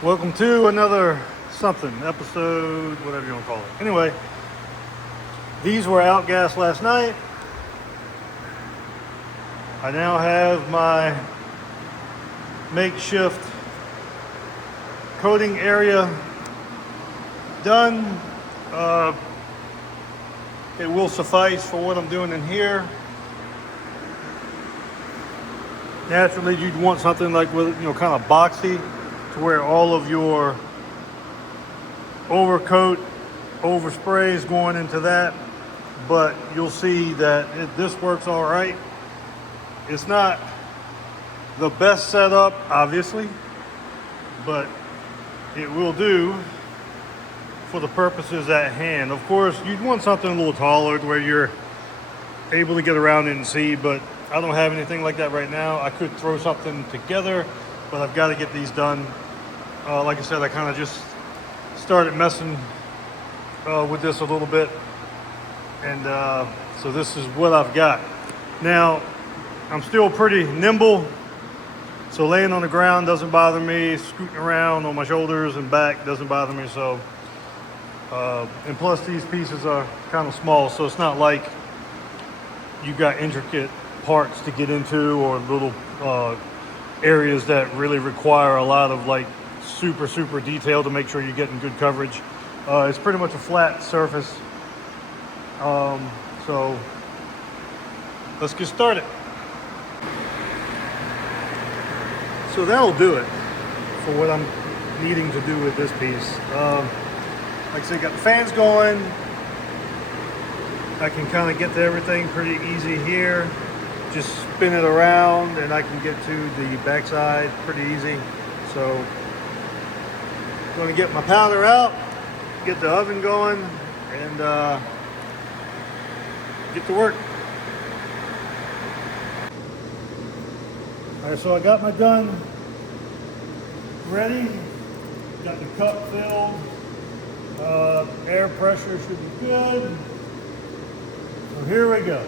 Welcome to another something episode, whatever you want to call it. Anyway, these were outgassed last night. I now have my makeshift coating area done. It will suffice for what I'm doing in here. Naturally, you'd want something like with kind of boxy, to where all of your overcoat, overspray is going into that. But you'll see that this works all right. It's not the best setup, obviously, but it will do for the purposes at hand. Of course, you'd want something a little taller to where you're able to get around it and see, but I don't have anything like that right now. I could throw something together, but I've got to get these done. Like I said, I kind of just started messing with this a little bit, and so this is what I've got. Now, I'm still pretty nimble, so laying on the ground doesn't bother me. Scooting around on my shoulders and back doesn't bother me. So, and plus these pieces are kind of small, so it's not like you got intricate parts to get into or little areas that really require a lot of like super detail to make sure you're getting good coverage. It's pretty much a flat surface. So let's get started. So that'll do it for what I'm needing to do with this piece. Like I said, got the fans going. I can kind of get to everything pretty easy here. Just spin it around and I can get to the backside pretty easy. So I'm going to get my powder out, get the oven going, and get to work. All right, so I got my gun ready. Got the cup filled. Air pressure should be good. So here we go.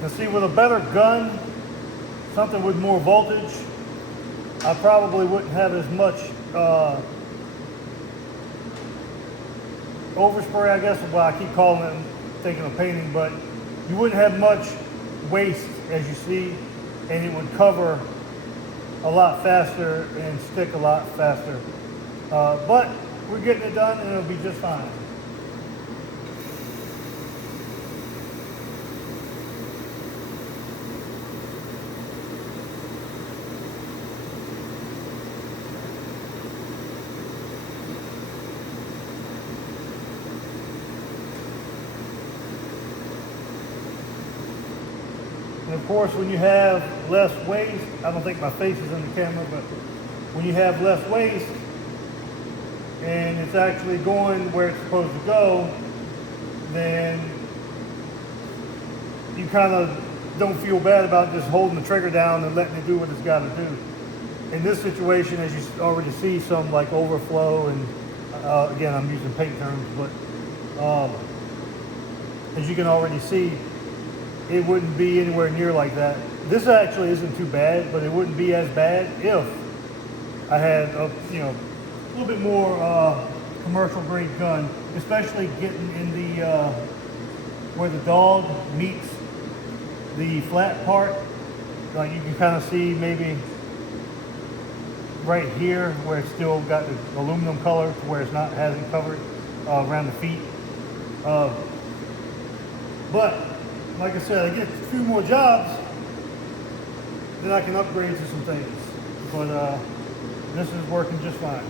Now see, with a better gun, something with more voltage, I probably wouldn't have as much overspray, I guess. Well, I keep calling it, thinking of painting, but you wouldn't have much waste, as you see, and it would cover a lot faster and stick a lot faster. But we're getting it done and it'll be just fine. And of course, when you have less waste, I don't think my face is in the camera, but when you have less waste and it's actually going where it's supposed to go, then you kind of don't feel bad about just holding the trigger down and letting it do what it's got to do. In this situation, as you already see, some like overflow, and again, I'm using paint terms, but as you can already see, it wouldn't be anywhere near like that. This actually isn't too bad, but it wouldn't be as bad if I had a little bit more commercial grade gun, especially getting in the where the dog meets the flat part. Like you can kind of see maybe right here where it's still got the aluminum color to where it's not hasn't covered around the feet. But like I said, I get a few more jobs, then I can upgrade to some things. But this is working just fine.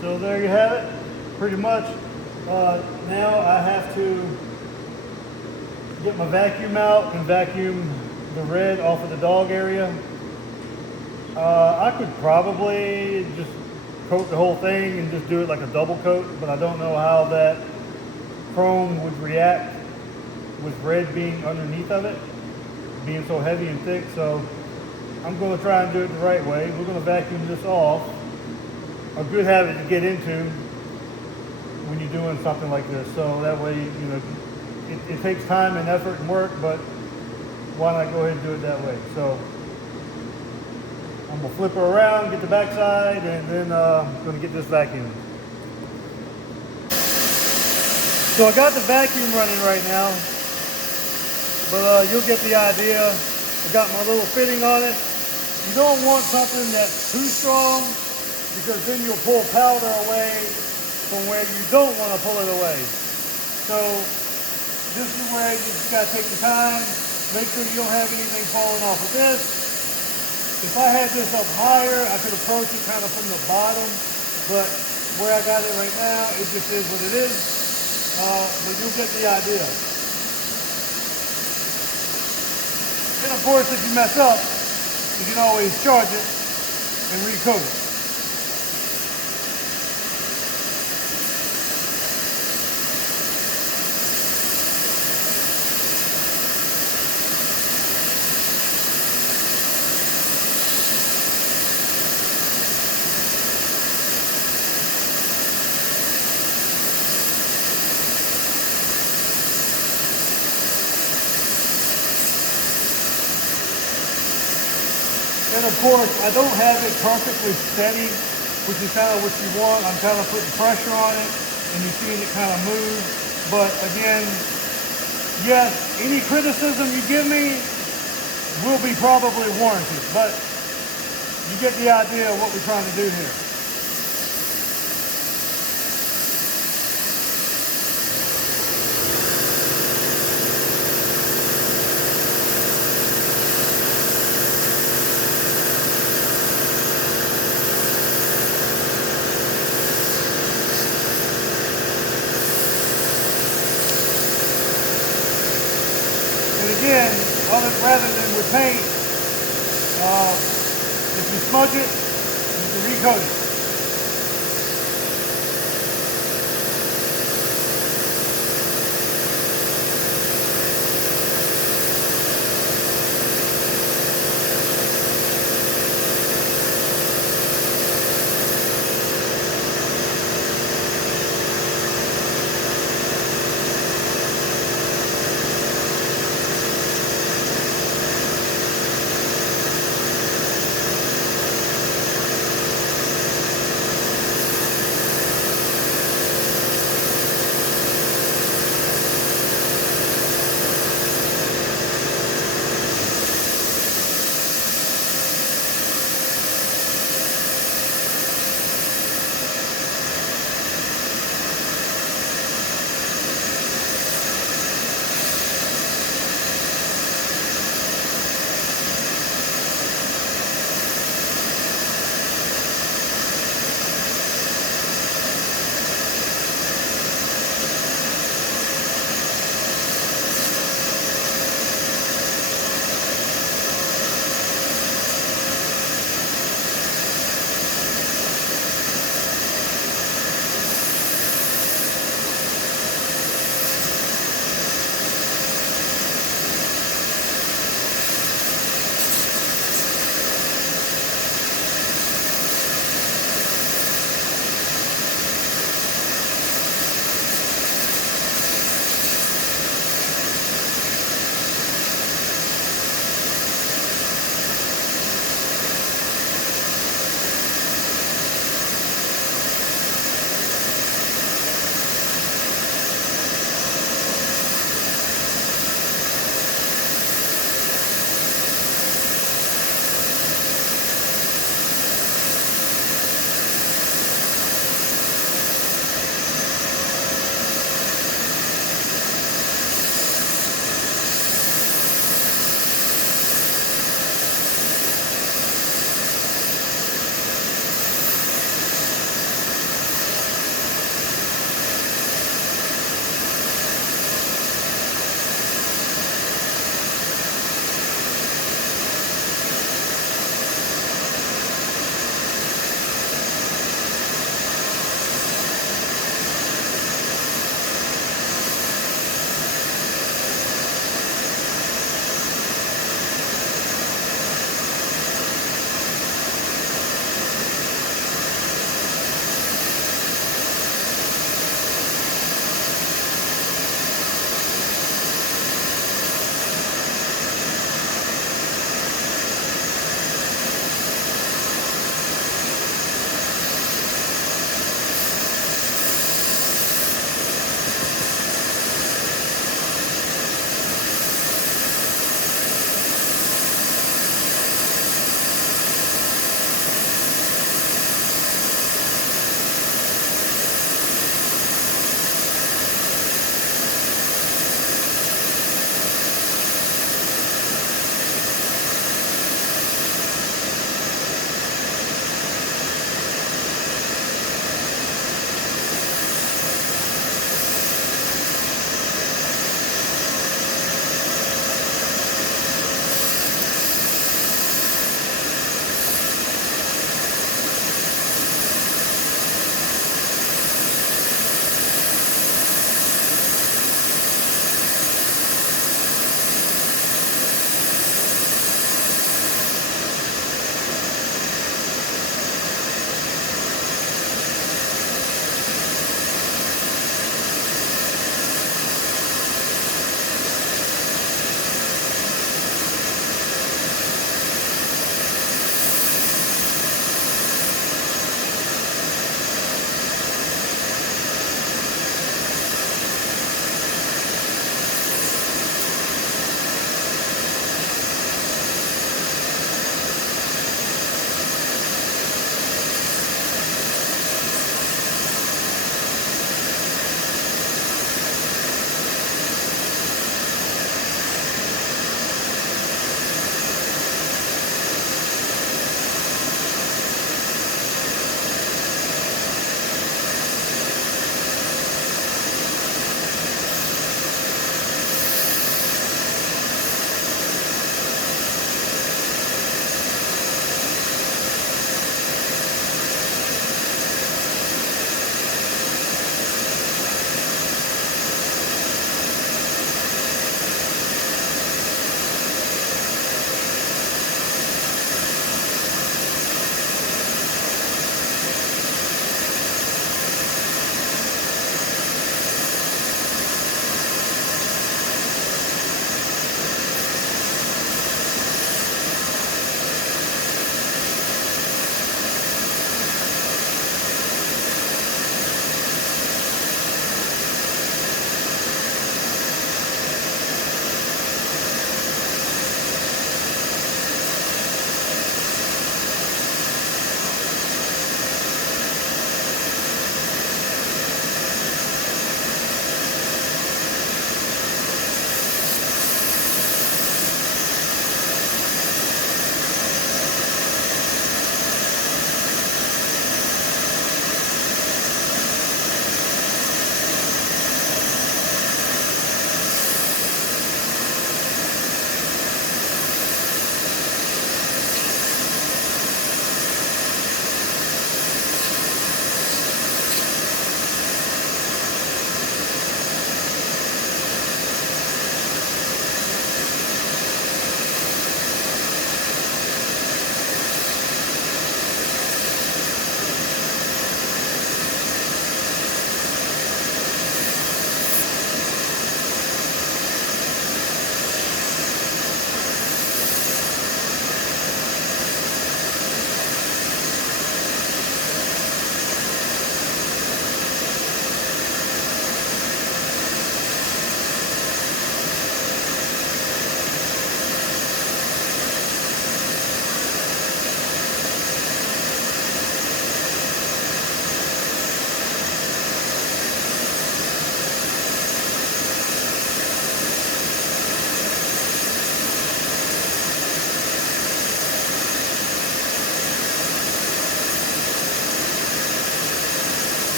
So there you have it, pretty much. Now I have to get my vacuum out and vacuum the red off of the dog area. I could probably just coat the whole thing and just do it like a double coat, but I don't know how that chrome would react with red being underneath of it, being so heavy and thick. So I'm going to try and do it the right way. We're going to vacuum this off. A good habit to get into when you're doing something like this. So that way, you know, it takes time and effort and work, but why not go ahead and do it that way? So I'm gonna flip her around, get the backside, and then I'm gonna get this vacuum. So I got the vacuum running right now, but you'll get the idea. I got my little fitting on it. You don't want something that's too strong, because then you'll pull powder away from where you don't want to pull it away. So this is where you just got to take the time, make sure you don't have anything falling off of this. If I had this up higher, I could approach it kind of from the bottom, but where I got it right now, it just is what it is. But you'll get the idea. And of course, if you mess up, you can always charge it and recoat it. And of course, I don't have it perfectly steady, which is kind of what you want. I'm kind of putting pressure on it, and you're seeing it kind of move. But again, yes, any criticism you give me will be probably warranted, but you get the idea of what we're trying to do here. Again, rather than with paint, if you smudge it, you can recoat it.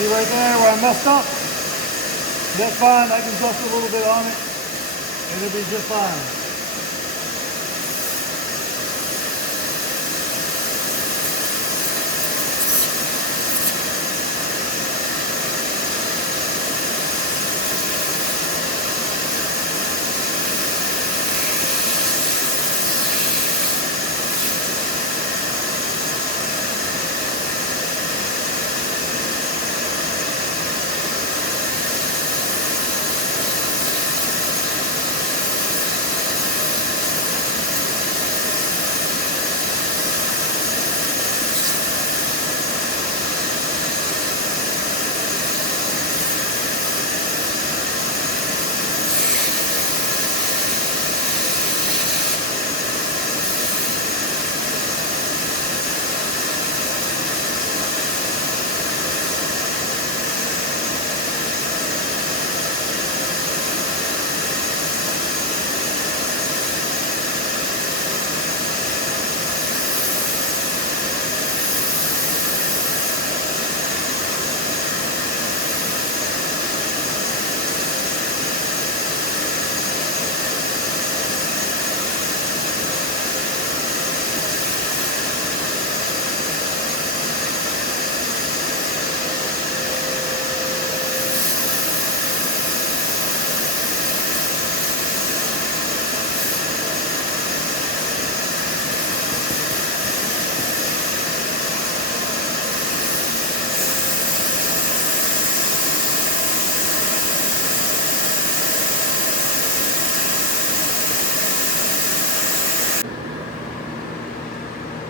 See right there where I messed up? That's fine. I can dust a little bit on it and it'll be just fine.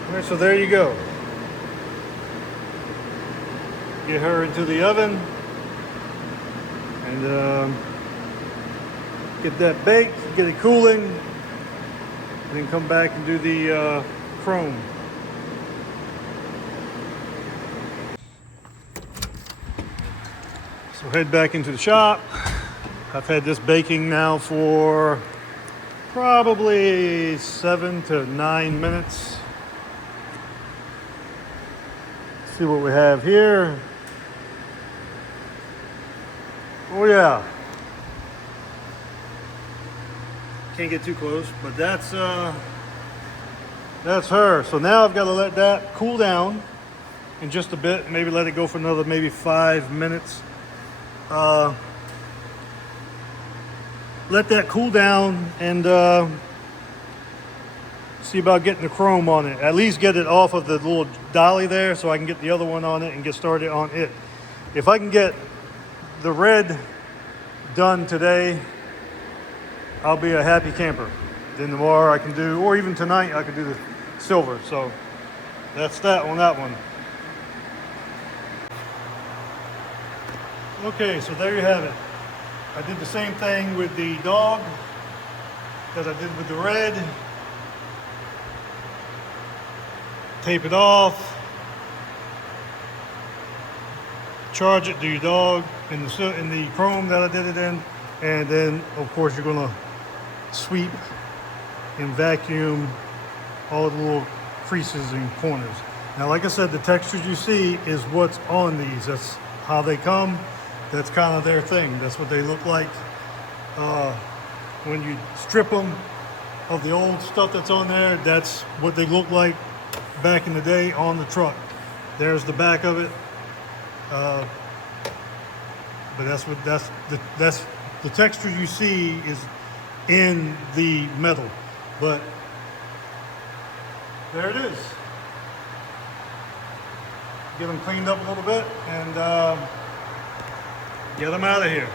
All right, so there you go. Get her into the oven and get that baked, get it cooling, and then come back and do the chrome. So head back into the shop. I've had this baking now for probably 7 to 9 minutes. See what we have here. Oh yeah. Can't get too close, but that's her. So now I've got to let that cool down in just a bit. Maybe let it go for another maybe 5 minutes. Let that cool down and see about getting the chrome on it. At least get it off of the little dolly there so I can get the other one on it and get started on it. If I can get the red done today, I'll be a happy camper. Then tomorrow I can do, or even tonight, I could do the silver. So that's that on that one. Okay, so there you have it. I did the same thing with the dog that I did with the red. Tape it off, charge it, do your dog in the chrome that I did it in, and then of course you're gonna sweep and vacuum all the little creases and corners. Now, like I said, the textures you see is what's on these. That's how they come. That's kind of their thing. That's what they look like when you strip them of the old stuff that's on there. That's what they look like back in the day on the truck. There's the back of it, but that's the texture you see is in the metal. But there it is. Get them cleaned up a little bit and get them out of here.